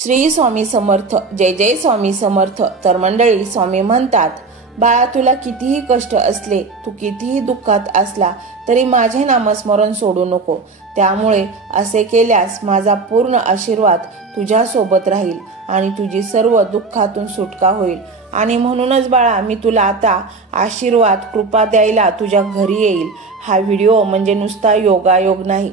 श्री स्वामी समर्थ, जय जय स्वामी समर्थ। तर मंडळी, स्वामी म्हणतात, बाळा, तुला कितीही कष्ट असले, तू कितीही दुःखात असला तरी माझे नामस्मरण सोडू नको। त्यामुळे असे केल्यास माझा पूर्ण आशीर्वाद तुझ्या सोबत राहील आणि तुझी सर्व दुःखातून सुटका होईल। आणि म्हणूनच बाळा, मी तुला आता आशीर्वाद कृपा द्यायला तुझ्या घरी येईल। हा व्हिडिओ म्हणजे नुसता योगायोग नाही,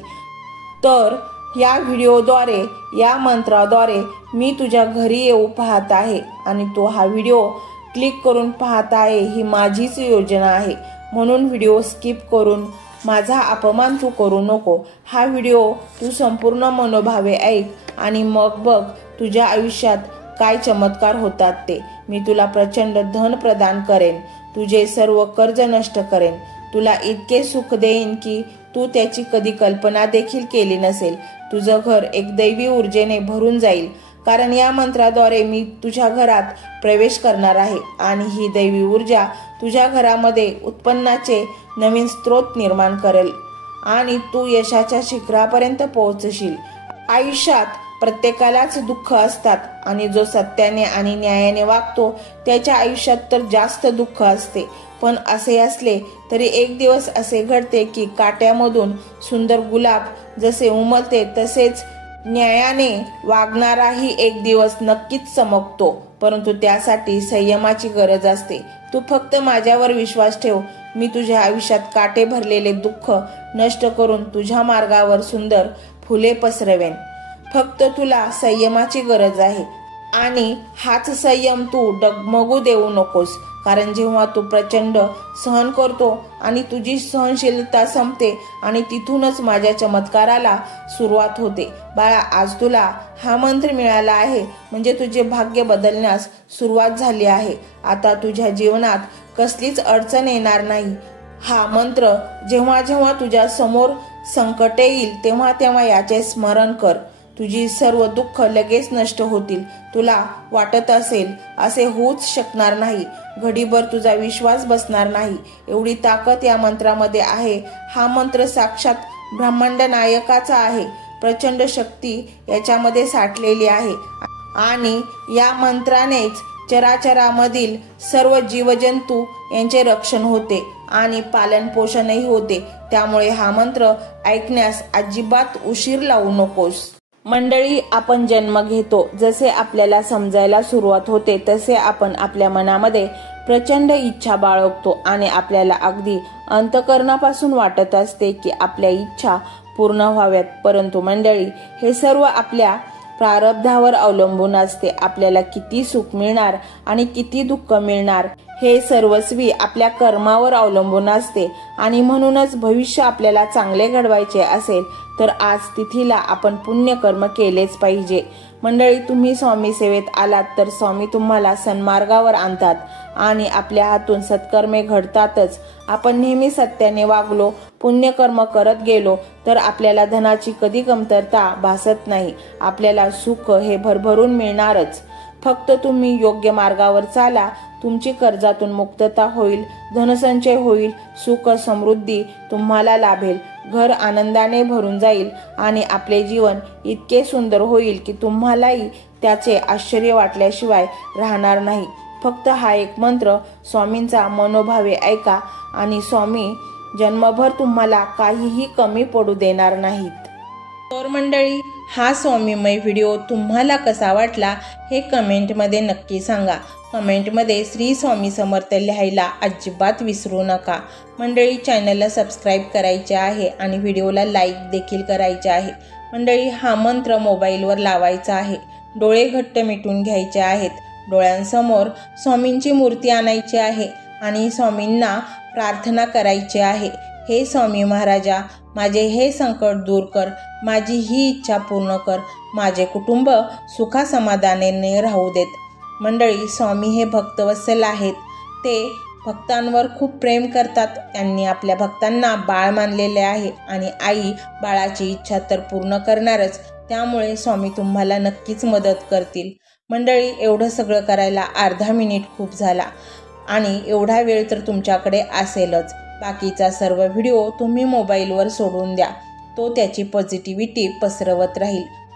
तर या व्हिडिओद्वारे, या मंत्राद्वारे मी तुझ्या घरी येऊ पाहत आहे आणि तो हा व्हिडिओ क्लिक करून पाहत आहे, ही माझीच योजना आहे। म्हणून व्हिडिओ स्किप करून माझा अपमान तू करू नको। हा व्हिडिओ तू संपूर्ण मनोभावे ऐक आणि मग बघ तुझ्या आयुष्यात काय चमत्कार होतात ते। मी तुला प्रचंड धन प्रदान करेन, तुझे सर्व कर्ज नष्ट करेन, तुला इतके सुख देईन की तू त्याची कधी कल्पना देखील केली नसेल। तुझं घर एक दैवी ऊर्जेने भरून जाईल, कारण या मंत्राद्वारे मी तुझ्या घरात प्रवेश करणार आहे आणि ही दैवी ऊर्जा तुझ्या घरामध्ये उत्पन्नाचे नवीन स्रोत निर्माण करेल आणि तू यशाच्या शिखरापर्यंत पोहोचशील। आयुष्यात प्रत्येकालाच दुःख असतात आणि जो सत्याने आणि न्यायाने वागतो त्याच्या आयुष्यात तर जास्त दुःख असते। पण असे असले तरी एक दिवस असे घडते की काट्यामधून सुंदर गुलाब जसे उमलते तसेच न्यायाने वागणाराही एक दिवस नक्कीच चमकतो, परंतु त्यासाठी संयमाची गरज असते। तू फक्त माझ्यावर विश्वास ठेव, मी तुझ्या आयुष्यात काटे भरलेले दुःख नष्ट करून तुझ्या मार्गावर सुंदर फुले पसरवेन। फक्त तुला संयमाची गरज आहे आणि हाच संयम तू डगमगू देऊ नकोस, कारण जेव्हा तू प्रचंड सहन करतो आणि तुझी सहनशीलता संपते आणि तिथूनच माझ्या चमत्काराला सुरुवात होते। बाळा, आज तुला हा मंत्र मिळाला आहे म्हणजे तुझे भाग्य बदलण्यास सुरुवात झाली आहे। आता तुझ्या जीवनात कसलीच अडचण येणार नाही। हा मंत्र जेव्हा जेव्हा तुझ्या समोर संकट येईल तेव्हा तेव्हा याचे स्मरण कर, तुझी सर्व दुःख लगेच नष्ट होतील। तुला वाटत असेल असे होऊच शकणार नाही, घडीभर तुझा विश्वास बसणार नाही, एवढी ताकद या मंत्रामध्ये आहे। हा मंत्र साक्षात ब्रह्मांड नायकाचा आहे, प्रचंड शक्ती याच्यामध्ये साठलेली आहे आणि या मंत्रानेच चराचरामधील सर्व जीवजंतू यांचे रक्षण होते आणि पालन पोषणही होते। त्यामुळे हा मंत्र ऐकण्यास अजिबात उशीर लावू नकोस। मंडळी, आपण जन्म घेतो, जसे आपल्याला समजायला सुरुवात होते तसे आपण आपल्या मनामध्ये प्रचंड इच्छा बाळगतो आणि आपल्याला अगदी अंतःकरणापासून वाटत असते की आपल्या इच्छा पूर्ण व्हाव्यात। परंतु मंडळी, हे सर्व आपल्या प्रारब्धावर अवलंबून असते। आपल्याला किती सुख मिळणार आणि किती दुःख मिळणार हे सर्वस्वी आपल्या कर्मावर अवलंबून असते आणि म्हणूनच भविष्य आपल्याला चांगले घडवायचे असेल तर आज तिथीला आपण पुण्यकर्म केलेच पाहिजे। मंडळी, तुम्ही स्वामी सेवेत आलात तर स्वामी तुम्हाला सन्मार्गावर आणतात आणि आपल्या हातून सत्कर्मे घडतातच। आपण नेहमी सत्याने वागलो, पुण्यकर्म करत गेलो तर आपल्याला धनाची कधी कमतरता भासत नाही, आपल्याला सुख हे भरभरून मिळणारच। फक्त तुम्ही योग्य मार्गावर चाला, तुमची कर्जातून मुक्तता होईल, धनसंचय होईल, सुख समृद्धी तुम्हाला लाभेल, घर आनंदाने भरून जाईल आणि आपले जीवन इतके सुंदर होईल की तुम्हालाही त्याचे आश्चर्य वाटल्याशिवाय राहणार नाही। फक्त हा एक मंत्र स्वामींचा मनोभावे ऐका आणि स्वामी जन्मभर तुम्हाला काहीही कमी पडू देणार नाहीत। तर मंडळी, हा स्वामीमय व्हिडिओ तुम्हाला कसा वाटला हे कमेंटमध्ये नक्की सांगा। कमेंटमध्ये श्री स्वामी समर्थ लिहायला अजिबात विसरू नका। मंडळी, चॅनलला सबस्क्राईब करायचे आहे आणि व्हिडिओला लाईक देखील करायचे आहे। मंडळी, हा मंत्र मोबाईलवर लावायचा आहे, डोळे घट्ट मिटून घ्यायचे आहेत, डोळ्यांसमोर स्वामींची मूर्ती आणायची आहे आणि स्वामींना प्रार्थना करायची आहे, हे स्वामी महाराजा, माझे हे संकट दूर कर, माझी ही इच्छा पूर्ण कर, माझे कुटुंब सुखासमाधानाने राहू देत। मंडळी, स्वामी हे भक्तवत्सल आहेत, ते भक्तांवर खूप प्रेम करतात, त्यांनी आपल्या भक्तांना बाळ मानलेले आहे आणि आई बाळाची इच्छा तर पूर्ण करणारच, त्यामुळे स्वामी तुम्हाला नक्कीच मदत करतील। मंडळी, एवढं सगळं करायला अर्धा मिनिट खूप झाला आणि एवढा वेळ तर तुमच्याकडे असेलच। बाकीचा सर्व व्हिडिओ तुम्ही मोबाईलवर सोडून द्या, तो त्याची पॉझिटिव्हिटी पसरवत राहील।